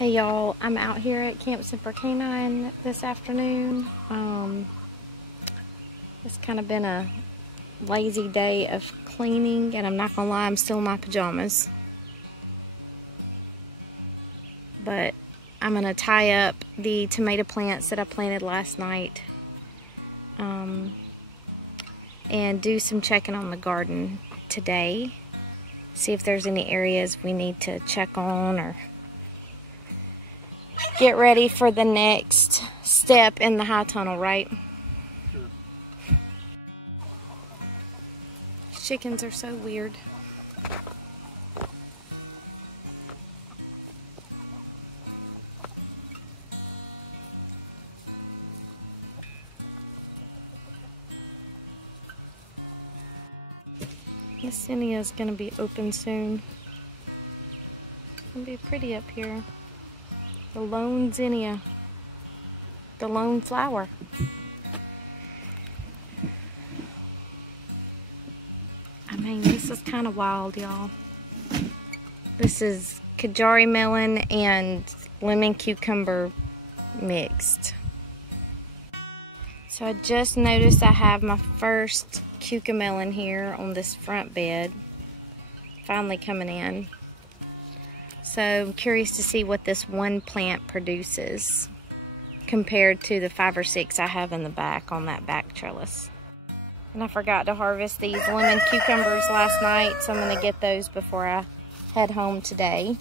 Hey y'all, I'm out here at Camp Semper Canine this afternoon. It's kind of been a lazy day of cleaning, and I'm not gonna lie, I'm still in my pajamas. But I'm gonna tie up the tomato plants that I planted last night and do some checking on the garden today. See if there's any areas we need to check on or get ready for the next step in the high tunnel, right? Sure. Chickens are so weird. This zinnia is going to be open soon. It's going to be pretty up here. The lone zinnia. The lone flower. I mean, this is kind of wild, y'all. This is Kajari melon and lemon cucumber mixed. So I just noticed I have my first cucamelon here on this front bed. Finally coming in. So I'm curious to see what this one plant produces compared to the 5 or 6 I have in the back on that back trellis. And I forgot to harvest these lemon cucumbers last night, so I'm going to get those before I head home today.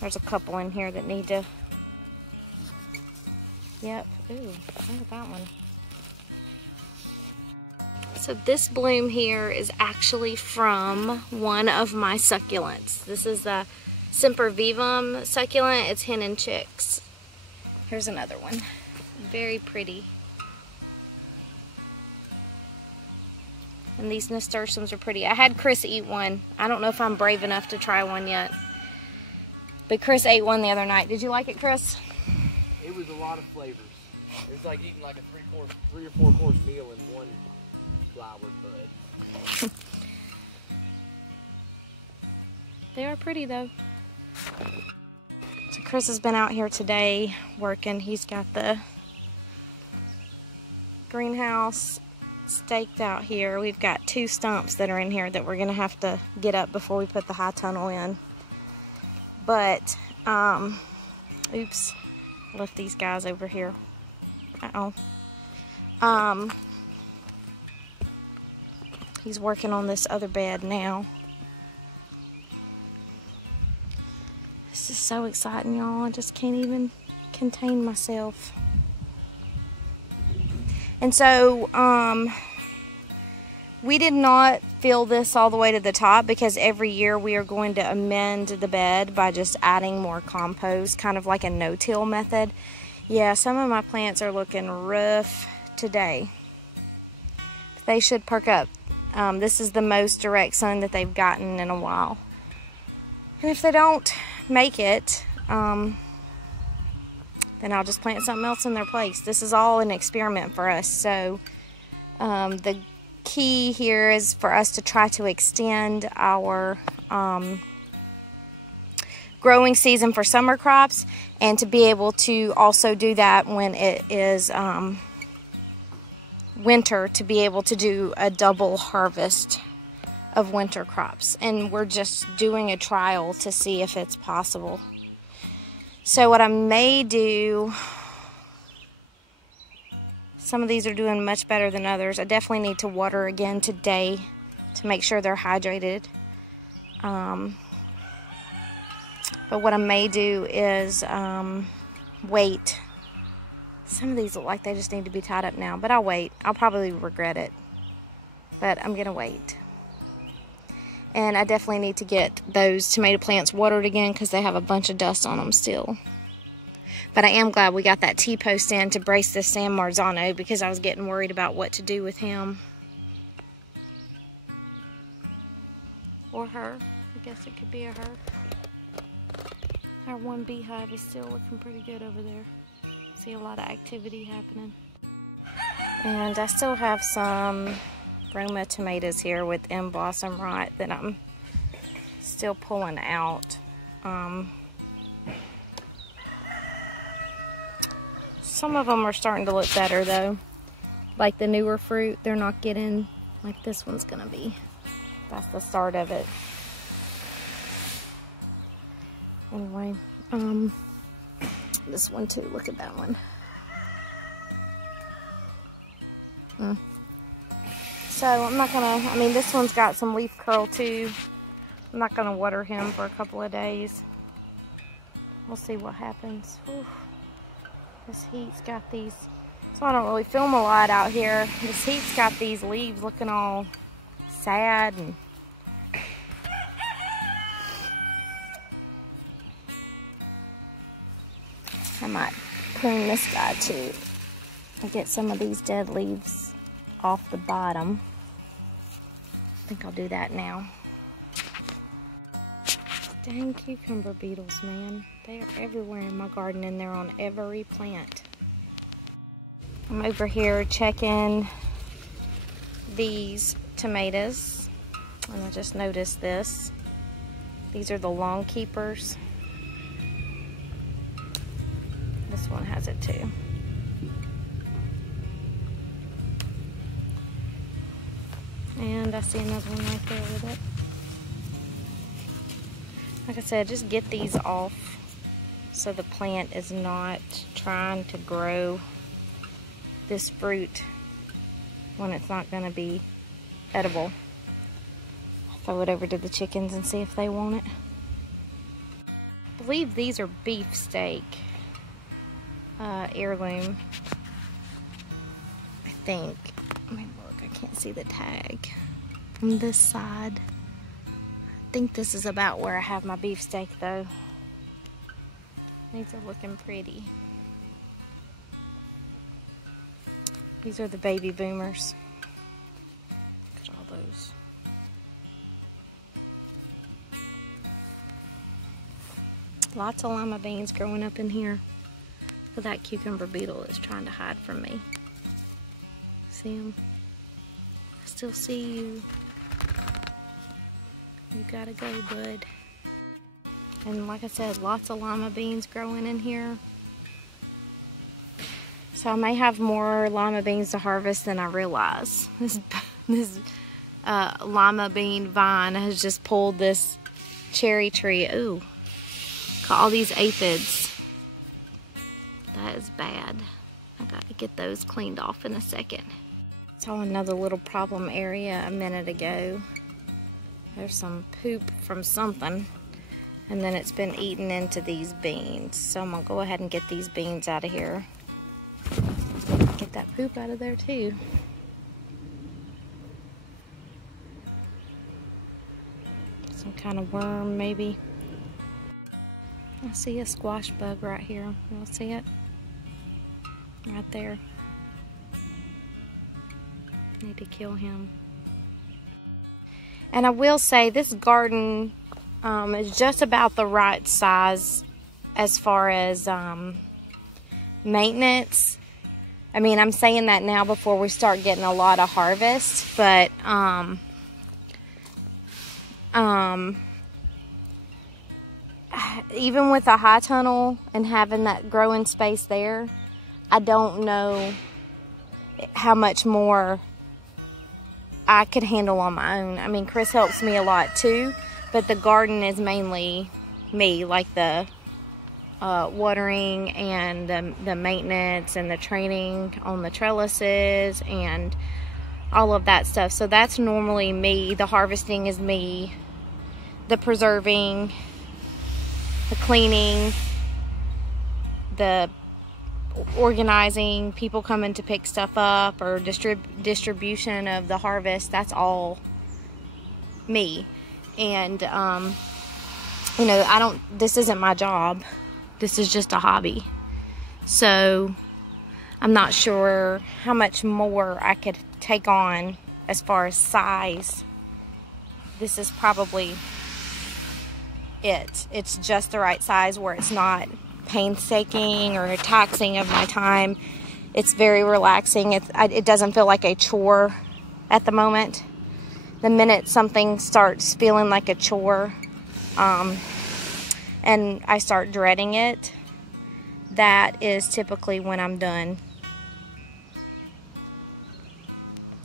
There's a couple in here that need to... Yep. Ooh, look at that one. So this bloom here is actually from one of my succulents. This is the Semper Vivum succulent. It's hen and chicks. Here's another one. Very pretty. And these nasturtiums are pretty. I had Chris eat one. I don't know if I'm brave enough to try one yet. But Chris ate one the other night. Did you like it, Chris? It was a lot of flavors. It was like eating like a 3 or 4 course meal in one flowered bud. They are pretty though. So Chris has been out here today working. He's got the greenhouse staked out here. We've got 2 stumps that are in here that we're gonna have to get up before we put the high tunnel in. But, oops, left these guys over here. He's working on this other bed now. This is so exciting, y'all. I just can't even contain myself. And so, we did not fill this all the way to the top because every year we are going to amend the bed by just adding more compost, kind of like a no-till method. Yeah, some of my plants are looking rough today. They should perk up. This is the most direct sun that they've gotten in a while. And if they don't make it, then I'll just plant something else in their place. This is all an experiment for us. So the key here is for us to try to extend our growing season for summer crops, and to be able to also do that when it is winter, to be able to do a double harvest of winter crops. And we're just doing a trial to see if it's possible. So what I may do, some of these are doing much better than others. I definitely need to water again today to make sure they're hydrated. But what I may do is wait. Some of these look like they just need to be tied up now, but I'll wait. I'll probably regret it, but I'm gonna wait. And I definitely need to get those tomato plants watered again because they have a bunch of dust on them still. But I am glad we got that T-post in to brace this San Marzano because I was getting worried about what to do with him. Or her. I guess it could be a her. Our one beehive is still looking pretty good over there. See a lot of activity happening. And I still have some Roma tomatoes here with M blossom rot that I'm still pulling out. Some of them are starting to look better though. Like the newer fruit, they're not getting like this one's gonna be. That's the start of it. Anyway, this one too, look at that one. So I'm not gonna, I mean, this one's got some leaf curl too. I'm not gonna water him for a couple of days. We'll see what happens. Whew. This heat's got these, so I don't really film a lot out here. This heat's got these leaves looking all sad, and I might prune this guy too and get some of these dead leaves off the bottom. I think I'll do that now. Dang cucumber beetles, man. They are everywhere in my garden and they're on every plant. I'm over here checking these tomatoes, and I just noticed this. These are the long keepers. This one has it too. And I see another one right there with it. Like I said, just get these off so the plant is not trying to grow this fruit when it's not going to be edible. Throw it over to the chickens and see if they want it. I believe these are beefsteak heirloom. I think. Let me look. I can't see the tag from this side. I think this is about where I have my beefsteak though. These are looking pretty. These are the baby boomers. Look at all those. Lots of lima beans growing up in here. But that cucumber beetle is trying to hide from me. See him? I still see you. You gotta go, bud. And like I said, lots of lima beans growing in here. So I may have more lima beans to harvest than I realize. This lima bean vine has just pulled this cherry tree. Ooh, got all these aphids. That is bad. I gotta get those cleaned off in a second. Saw another little problem area a minute ago. There's some poop from something, and then it's been eaten into these beans. So I'm gonna go ahead and get these beans out of here. Get that poop out of there too. Some kind of worm maybe. I see a squash bug right here. You'll see it? Right there. Need to kill him. And I will say this garden is just about the right size as far as maintenance. I mean, I'm saying that now before we start getting a lot of harvest, but even with a high tunnel and having that growing space there, I don't know how much more I could handle on my own. I mean, Chris helps me a lot too, but the garden is mainly me, like the watering and the maintenance and the training on the trellises and all of that stuff. So that's normally me. The harvesting is me. The preserving, the cleaning, the organizing, people coming to pick stuff up, or distribution of the harvest, that's all me. And you know, this isn't my job, this is just a hobby. So I'm not sure how much more I could take on as far as size. This is probably it's just the right size where it's not painstaking or taxing of my time. It's very relaxing. It doesn't feel like a chore at the moment. The minute something starts feeling like a chore, and I start dreading it, that is typically when I'm done.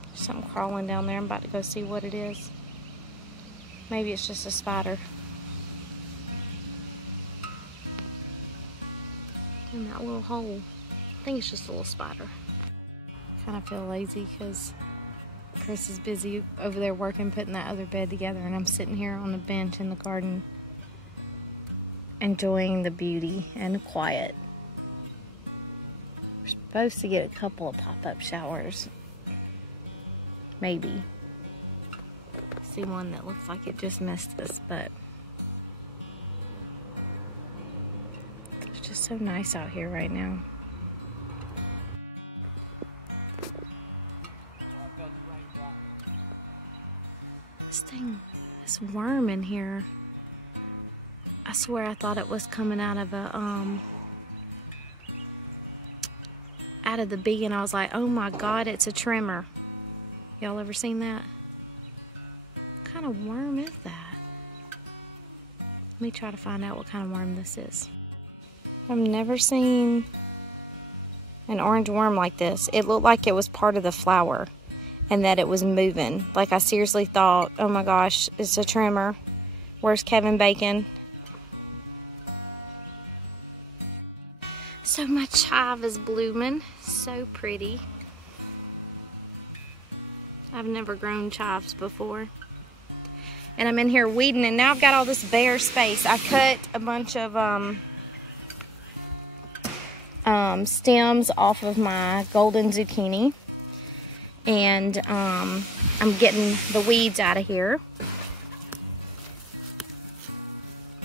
There's something crawling down there. I'm about to go see what it is. Maybe it's just a spider. In that little hole. I think it's just a little spider. Kind of feel lazy because Chris is busy over there working, putting that other bed together, and I'm sitting here on the bench in the garden enjoying the beauty and the quiet. We're supposed to get a couple of pop-up showers. Maybe. See one that looks like it just missed us, but it's just so nice out here right now. This worm in here, I swear I thought it was coming out of a out of the bee, and I was like, oh my god, it's a tremor. Y'all ever seen that? What kind of worm is that? Let me try to find out what kind of worm this is. I've never seen an orange worm like this. It looked like it was part of the flower and that it was moving. Like, I seriously thought, oh my gosh, it's a tremor. Where's Kevin Bacon? So my chive is blooming. So pretty. I've never grown chives before. And I'm in here weeding, and now I've got all this bare space. I cut a bunch of stems off of my golden zucchini. And I'm getting the weeds out of here.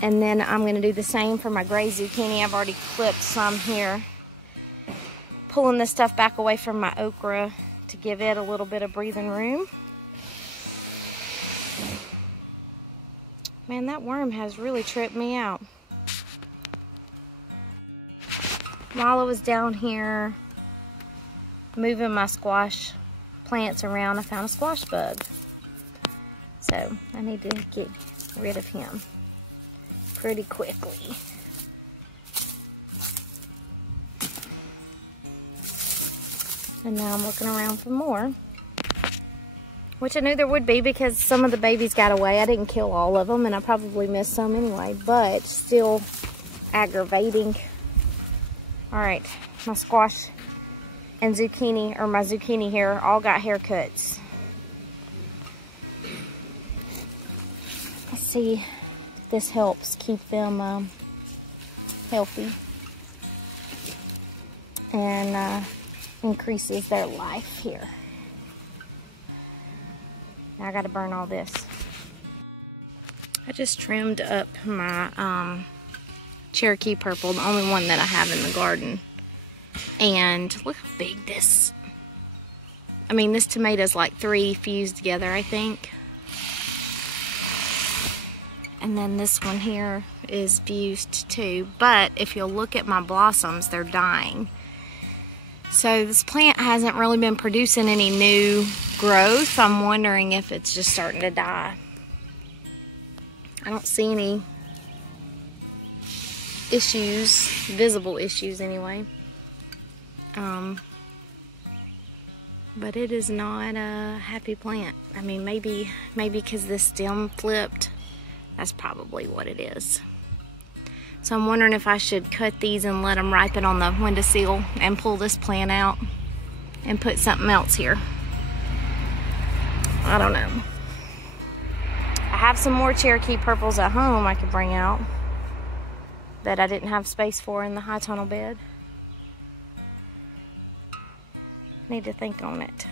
And then I'm going to do the same for my gray zucchini. I've already clipped some here. Pulling this stuff back away from my okra to give it a little bit of breathing room. Man, that worm has really tripped me out. While I was down here moving my squash plants around, I found a squash bug. So I need to get rid of him pretty quickly. And now I'm looking around for more, which I knew there would be because some of the babies got away. I didn't kill all of them, and I probably missed some anyway, but still aggravating. All right, my squash and zucchini, or my zucchini here, all got haircuts. Let's see if this helps keep them healthy and increases their life here. Now I gotta burn all this. I just trimmed up my Cherokee purple, the only one that I have in the garden. And look how big this, I mean, this tomato's like 3 fused together, I think. And then this one here is fused too. But if you'll look at my blossoms, they're dying. So this plant hasn't really been producing any new growth. I'm wondering if it's just starting to die. I don't see any issues, visible issues anyway. But it is not a happy plant. I mean, maybe because this stem flipped. That's probably what it is. So I'm wondering if I should cut these and let them ripen on the windowsill and pull this plant out and put something else here. I don't know. I have some more Cherokee purples at home I could bring out that I didn't have space for in the high tunnel bed. Need to think on it.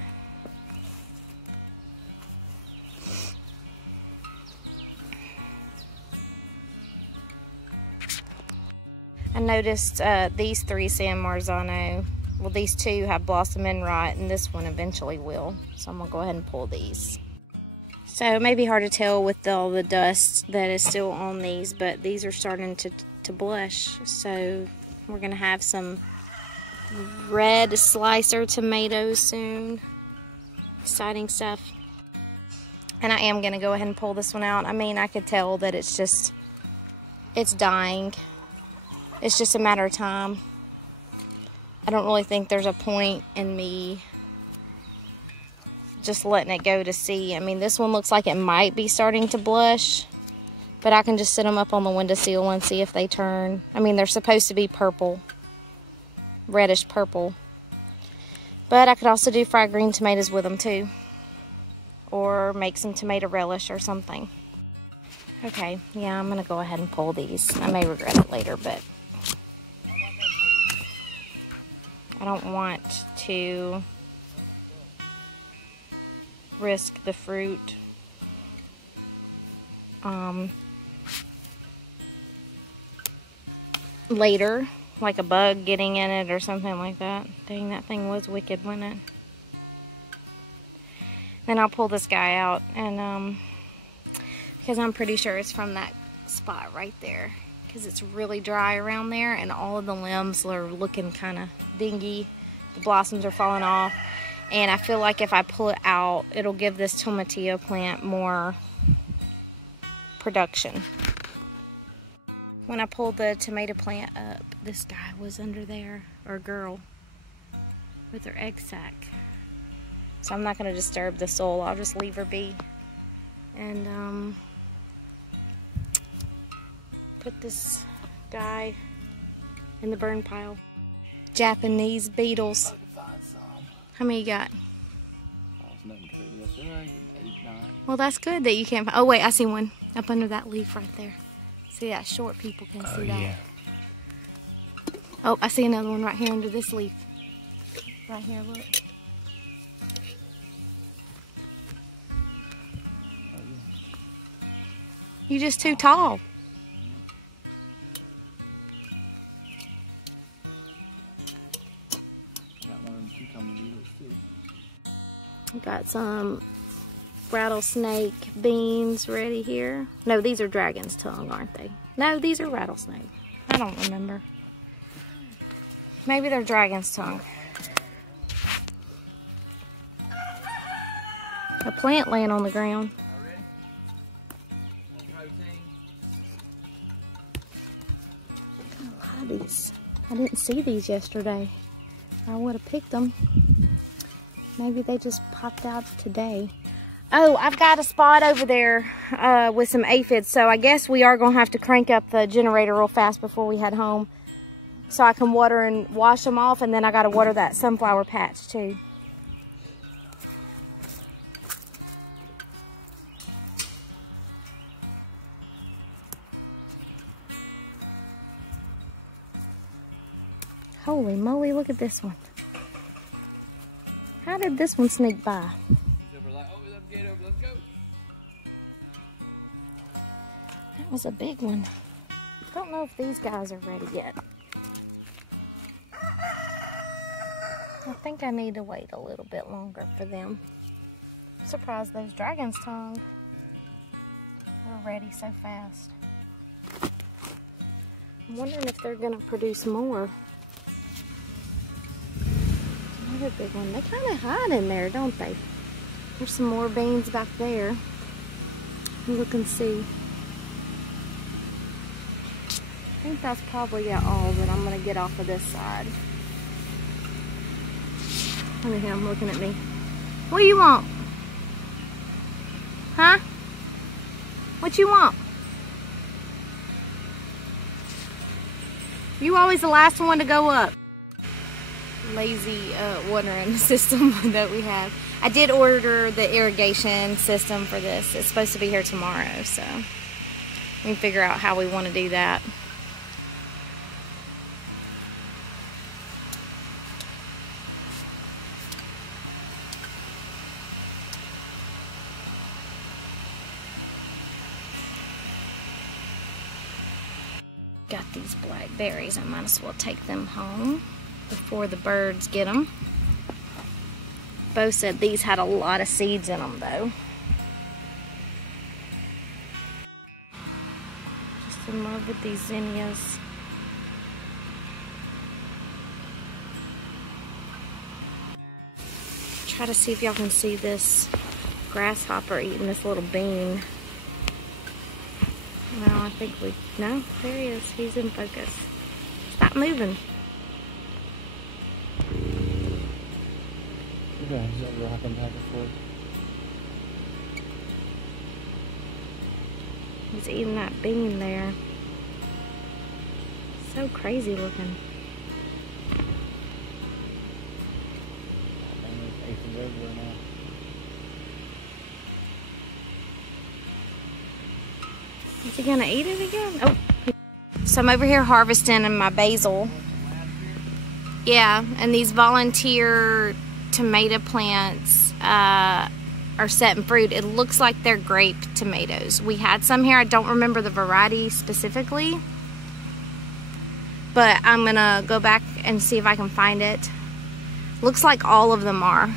I noticed these 3 San Marzano, well, these 2 have blossom end rot, and this one eventually will. So I'm gonna go ahead and pull these. So it may be hard to tell with all the dust that is still on these, but these are starting to blush. So we're gonna have some red slicer tomatoes soon. Exciting stuff. And I am gonna go ahead and pull this one out. I mean, I could tell that it's dying. It's just a matter of time. I don't really think there's a point in me just letting it go to see. I mean, this one looks like it might be starting to blush, but I can just sit them up on the windowsill and see if they turn. I mean, they're supposed to be purple, reddish purple, but I could also do fried green tomatoes with them too, or make some tomato relish or something. Okay, yeah, I'm gonna go ahead and pull these. I may regret it later, but I don't want to risk the fruit later, like a bug getting in it or something like that. Dang, that thing was wicked, wasn't it? Then I'll pull this guy out, and because I'm pretty sure it's from that spot right there, because it's really dry around there and all of the limbs are looking kind of dingy. The blossoms are falling off. And I feel like if I pull it out, it'll give this tomatillo plant more production. When I pulled the tomato plant up, this guy was under there, or girl, with her egg sac. So I'm not going to disturb the soil. I'll just leave her be. And put this guy in the burn pile. Japanese beetles. How many you got? Well, that's good that you can't. Oh wait, I see one up under that leaf right there. See that? Short people can see that. Yeah. Oh, I see another one right here under this leaf. Right here, look. You're just too tall. Got some rattlesnake beans ready here. No, these are dragon's tongue, aren't they? No, these are rattlesnake. I don't remember. Maybe they're dragon's tongue. A plant laying on the ground. A lot of these. I didn't see these yesterday. I would have picked them. Maybe they just popped out today. Oh, I've got a spot over there with some aphids, so I guess we are going to have to crank up the generator real fast before we head home so I can water and wash them off, and then I got to water that sunflower patch too. Holy moly, look at this one. How did this one sneak by? That was a big one. Don't know if these guys are ready yet. I think I need to wait a little bit longer for them. I'm surprised those dragon's tongue were ready so fast. I'm wondering if they're gonna produce more. Another big one. They kind of hide in there, don't they? There's some more beans back there. Look and see. I think that's probably all that I'm going to get off of this side. Look at him looking at me. What do you want? Huh? What you want? You always the last one to go up. Lazy watering system that we have. I did order the irrigation system for this. It's supposed to be here tomorrow, so we can figure out how we want to do that. Got these blackberries. I might as well take them home before the birds get them. Bo said these had a lot of seeds in them though. Just in love with these zinnias. Try to see if y'all can see this grasshopper eating this little bean. No, I think no, there he is. He's in focus. Stop moving. Yeah, he's rocking back and forth. He's eating that bean there. So crazy looking. Ethan's everywhere now. Is he gonna eat it again? Oh. So I'm over here harvesting in my basil. Yeah, and these volunteer tomato plants are setting fruit. It looks like they're grape tomatoes. We had some here. I don't remember the variety specifically, but I'm gonna go back and see if I can find it. Looks like all of them are.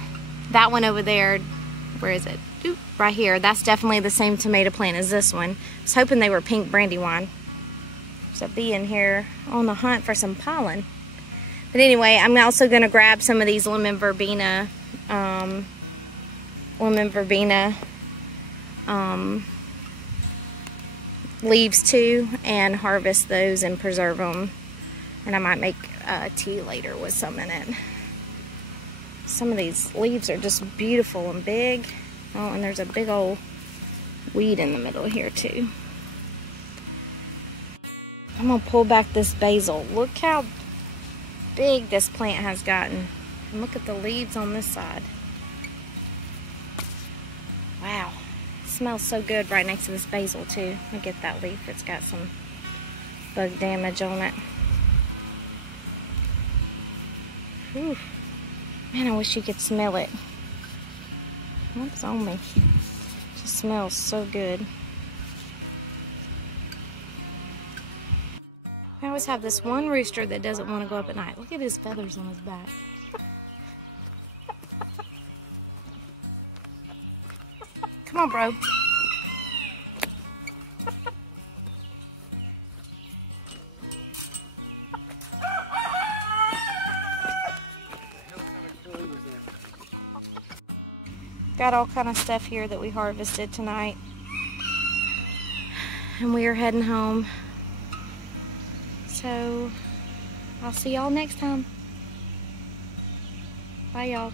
That one over there, where is it? Oop, right here. That's definitely the same tomato plant as this one. I was hoping they were pink brandywine. There's a bee in here on the hunt for some pollen. But anyway, I'm also going to grab some of these lemon verbena leaves too, and harvest those and preserve them. And I might make tea later with some in it. Some of these leaves are just beautiful and big. Oh, and there's a big old weed in the middle here too. I'm gonna pull back this basil. Look how big this plant has gotten. And look at the leaves on this side. Wow, it smells so good right next to this basil too. Let me get that leaf. It's got some bug damage on it. Whew. Man, I wish you could smell it. What's on me? It just smells so good. I always have this one rooster that doesn't want to go up at night. Look at his feathers on his back. Come on, bro. Got all kind of stuff here that we harvested tonight. And we are heading home. So, I'll see y'all next time. Bye, y'all.